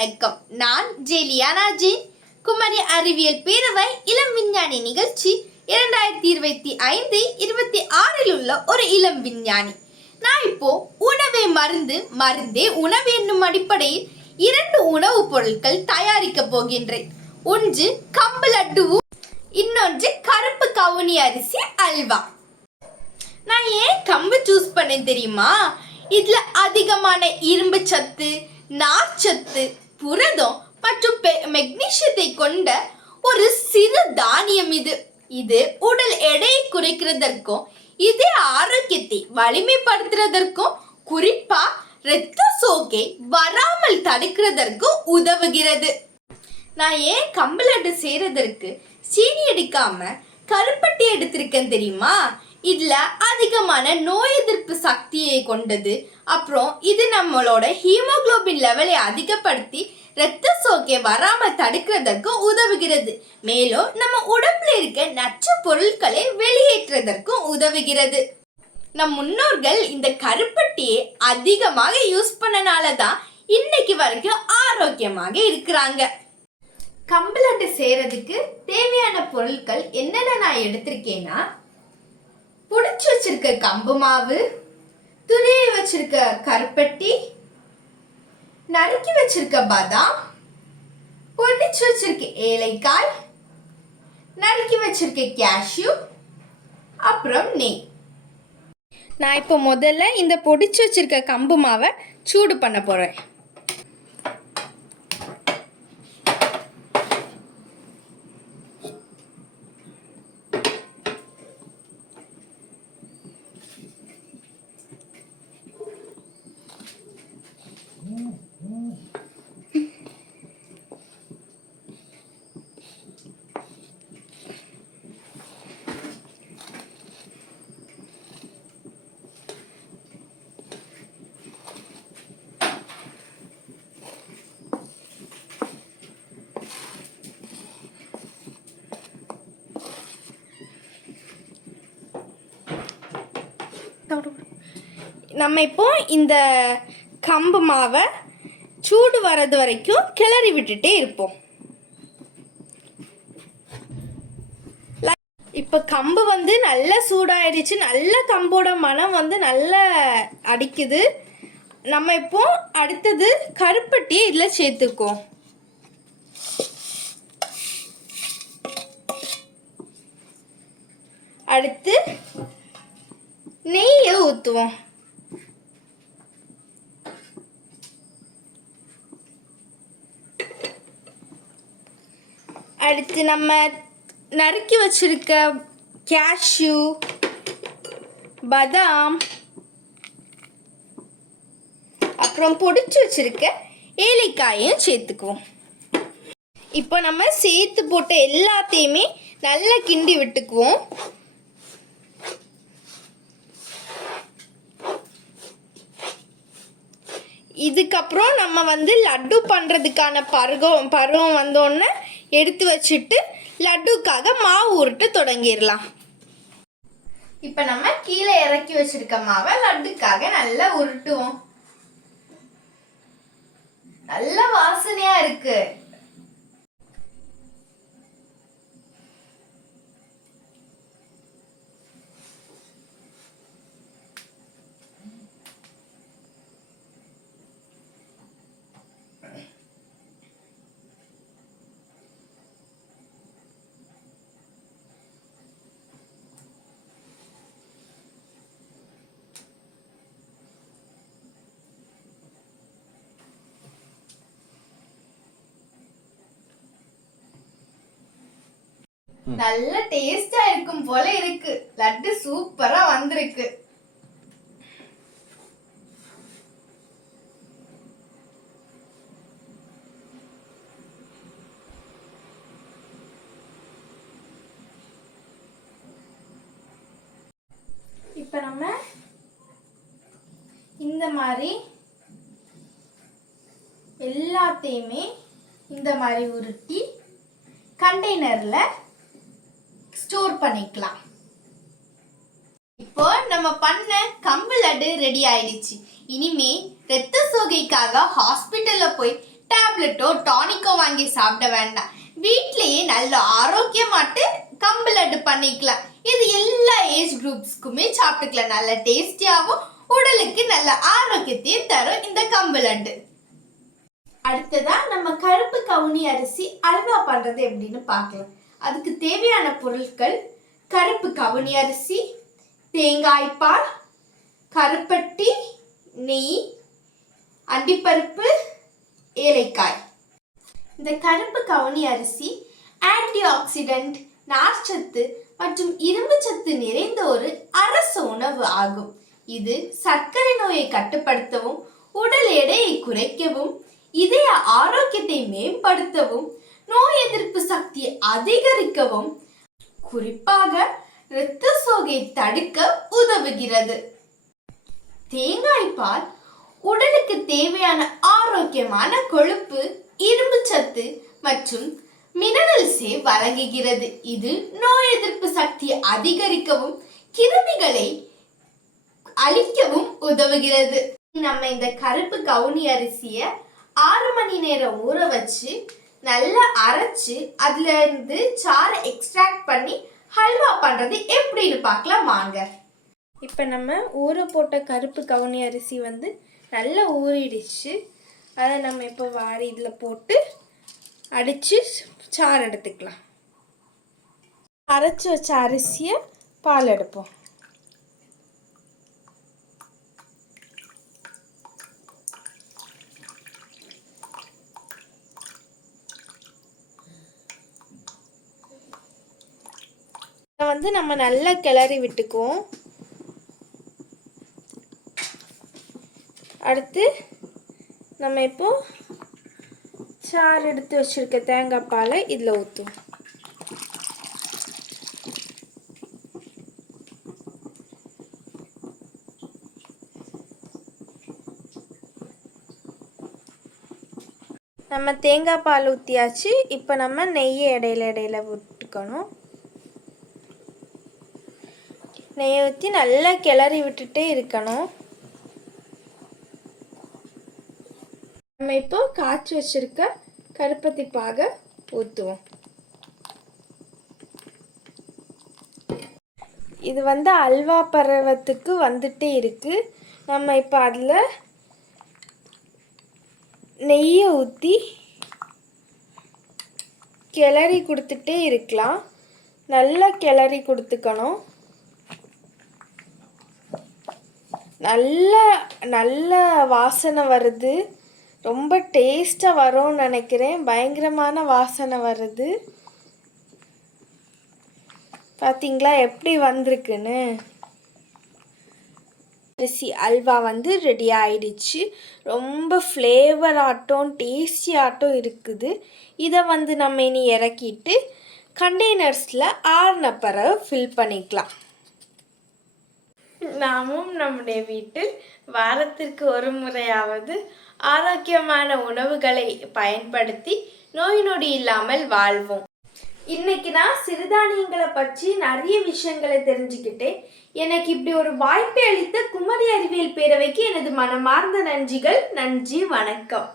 வணக்கம். நான் ஜெலியானா ஜீன். குமரி அறிவியல் பேரவை இளம் விஞ்ஞானி நிகழ்ச்சி 2025-26 உள்ள ஒரு இளம் விஞ்ஞானி. நான் இப்போ உணவே மருந்து, மருந்தே உணவு என்னும் அடிப்படையில் 2 உணவுப் பொருட்கள் தயாரிக்க போகின்றேன். ஒன்று கம்பு லட்டுவும், இன்னொன்று கருப்பு கவுனி அரிசி அல்வா. நான் ஏன் கம்பு சூஸ் பண்ணேன் தெரியுமா? இதுல அதிகமான இரும்பு சத்து, நார்ச்சத்து, புரதம் மற்றும் மெக்னீசியத்தை கொண்ட ஒரு சிறு தானியம் இது உடல் எடையை குறைக்கிறதற்கும் இதே ஆரோக்கியத்தை வலிமைப்படுத்துறதற்கும் குறிப்பா இரத்த சோகை வராமல் தடுக்கிறதற்கும் உதவுகிறது. நான் ஏன் கம்பு லட்டு செய்யறதற்கு சீனி எடுக்காம கருப்பட்டி எடுத்திருக்கேன் தெரியுமா? இதுல அதிகமான நோய் எதிர்ப்பு சக்தியை கொண்டது. அப்புறம் இது நம்மளோட ஹீமோகுளோபின் லெவலை அதிகப்படுத்தி இரத்த சோகை வராமல் தடுக்கிறதற்கு உதவுகிறது. மேலும் நம்ம உடம்புல இருக்க நச்சு பொருட்களை வெளியேற்றுவதற்கும் உதவுகிறது. நம் முன்னோர்கள் இந்த கருப்பட்டியை அதிகமாக யூஸ் பண்ணனாலதான் இன்னைக்கு வரைக்கும் ஆரோக்கியமாக இருக்கிறாங்க. கம்பு லட்டு செய்யறதுக்கு தேவையான பொருட்கள் என்னென்ன நான் எடுத்திருக்கேன்னா, புடிச்சு வச்சிருக்க கம்பு மாவு, துருவி வச்சிருக்க கருப்பட்டி, நறுக்கி வச்சிருக்க பாதாம், பொடிச்சு வச்சிருக்க ஏலக்காய், நறுக்கி வச்சிருக்க கேஷ்யூ, அப்புறம் நெய். நான் இப்போ முதல்ல இந்த பொடிச்சு வச்சிருக்க கம்பு மாவை சூடு பண்ண போறேன். நம்ம இப்போ இந்த கம்பு மாவை சூடு வர்றது வரைக்கும் கிளறி விட்டுட்டே இருப்போம். இப்போ கம்பு நல்லா சூடாயிடுச்சு. நல்ல கம்போட மனம் நல்லா அடிக்குது. நம்ம இப்போ அடுத்தது கருப்பட்டியை இதில் சேர்த்துக்குவோம். அடுத்து நெய்யை ஊற்றுவோம். அடுத்து நம்ம நறுக்கி வச்சிருக்க கேஷ்யூ, பாதாம், அப்புறம் பொடிச்சு வச்சிருக்க ஏலக்காயையும் சேர்த்துக்குவோம். இப்போ நம்ம சேர்த்து போட்ட எல்லாத்தையுமே நல்லா கிண்டி விட்டுக்குவோம். இதுக்கப்புறம் நம்ம லட்டு பண்ணுறதுக்கான பருவம் வந்தோடனே எடுத்து வச்சுட்டு லட்டுக்காக மாவு உருட்டு தொடங்கிடலாம். இப்போ நம்ம கீழே இறக்கி வச்சிருக்க மாவை லட்டுக்காக நல்லா உருட்டுவோம். நல்ல வாசனையா இருக்கு. நல்ல டேஸ்டா இருக்கும் போல இருக்கு. லட்டு சூப்பரா வந்திருக்கு. இப்ப நம்ம இந்த மாதிரி எல்லாத்தையுமே இந்த மாதிரி உருட்டி கண்டெய்னர்ல ஸ்டோர் பண்ணிக்கலாம். இப்போ நம்ம பண்ண கம்பு லட்டு ரெடி ஆயிடுச்சு. இனிமே இரத்த சோகைக்காக ஹாஸ்பிட்டல்ல போய் டேப்லெட்டோ டானிக்கோ வாங்கி சாப்பிட வேண்டாம். வீட்லேயே நல்ல ஆரோக்கியமாட்டு கம்பு லட்டு பண்ணிக்கலாம். இது எல்லா ஏஜ் குரூப்ஸ்க்குமே சாப்பிட்டுக்கலாம். நல்ல டேஸ்டியாகவும் உடலுக்கு நல்ல ஆரோக்கியத்தையும் தரும் இந்த கம்பு லட்டு. அடுத்ததா நம்ம கருப்பு கவுனி அரிசி அல்வா பண்றது எப்படின்னு பார்க்கலாம். அதுக்கு தேவையான பொருட்கள் கருப்பு கவுனி அரிசி, தேங்காய் பால், கருப்பட்டி, நெய், அண்டிப்பருப்பு, ஏலக்காய். இந்த கருப்பு கவுனி அரிசி ஆன்டி ஆக்சிடென்ட், நார்ச்சத்து மற்றும் இரும்பு சத்து நிறைந்த ஒரு அரச உணவு ஆகும். இது சர்க்கரை நோயை கட்டுப்படுத்தவும், உடல் எடையை குறைக்கவும், இதய ஆரோக்கியத்தை மேம்படுத்தவும், நோய் எதிர்ப்பு சக்தியை அதிகரிக்கவும், குறிப்பாக இரத்த சோகையை தடுக்க உதவுகிறது. தேங்காய் பால் உடலுக்கு தேவையான ஆரோக்கியமான கொழுப்பு, இரும்பு சத்து மற்றும் மினரல்ஸை வழங்குகிறது. இது நோய் எதிர்ப்பு சக்தியை அதிகரிக்கவும், கிருமிகளை அழிக்கவும் உதவுகிறது. நம்ம இந்த கருப்பு கவுனி அரிசியை 6 மணி நேரம் ஊற வச்சு நல்லா அரைச்சு அதுல இருந்து சாறை எக்ஸ்ட்ராக்ட் பண்ணி ஹல்வா பண்றது எப்படின்னு பார்க்கலாம் வாங்க. இப்போ நம்ம ஊற போட்ட கருப்பு கவுனி அரிசி நல்லா ஊறிடுச்சு. அதை நம்ம இப்போ வாரி இதில் போட்டு அடித்து சாறு எடுத்துக்கலாம். அரைச்சி வச்ச அரிசியை பால் எடுப்போம். நம்ம நல்லா கிளறி விட்டுக்குவோம். அடுத்து நம்ம இப்போ சாறு எடுத்து வச்சிருக்க தேங்காய் பாலை இதில் ஊற்றுவோம். நம்ம தேங்காய் பால் ஊற்றியாச்சு. இப்போ நம்ம நெய்யை இடையில விட்டுக்கணும். நெய்யை ஊற்றி நல்லா கிளறி விட்டுட்டே இருக்கணும். நம்ம இப்போ காய்ச்சி வச்சிருக்க கருப்பட்டி பாகை ஊற்றுவோம். இது அல்வா பருவத்துக்கு வந்துட்டே இருக்கு. நம்ம இப்போ அதில் நெய்யை ஊற்றி கிளறி கொடுத்துட்டே இருக்கலாம். நல்லா கிளறி கொடுத்துக்கணும். நல்ல வாசனை வருது. ரொம்ப டேஸ்ட்டாக வரும்னு நினைக்கிறேன். பயங்கரமான வாசனை வருது. பார்த்தீங்களா எப்படி வந்திருக்குன்னு? அரிசி அல்வா ரெடி ஆயிடுச்சு. ரொம்ப ஃப்ளேவர் ஆட்டம் டேஸ்டி ஆட்டம் இருக்குது. இதை நம்ம இனி இறக்கிட்டு கண்டெய்னர்ஸில் ஆறின பிறகு ஃபில் பண்ணிக்கலாம். நாமும் நம்முடைய வீட்டில் வாரத்திற்கு ஒரு முறையாவது ஆரோக்கியமான உணவுகளை பயன்படுத்தி நோய் நொடி இல்லாமல் வாழ்வோம். இன்னைக்கு நான் சிறுதானியங்களை பற்றி நிறைய விஷயங்களை தெரிஞ்சுக்கிட்டேன். எனக்கு இப்படி ஒரு வாய்ப்பை அளித்த குமரி அறிவியல் பேரவைக்கு எனது மனமார்ந்த நன்றிகள். நன்றி, வணக்கம்.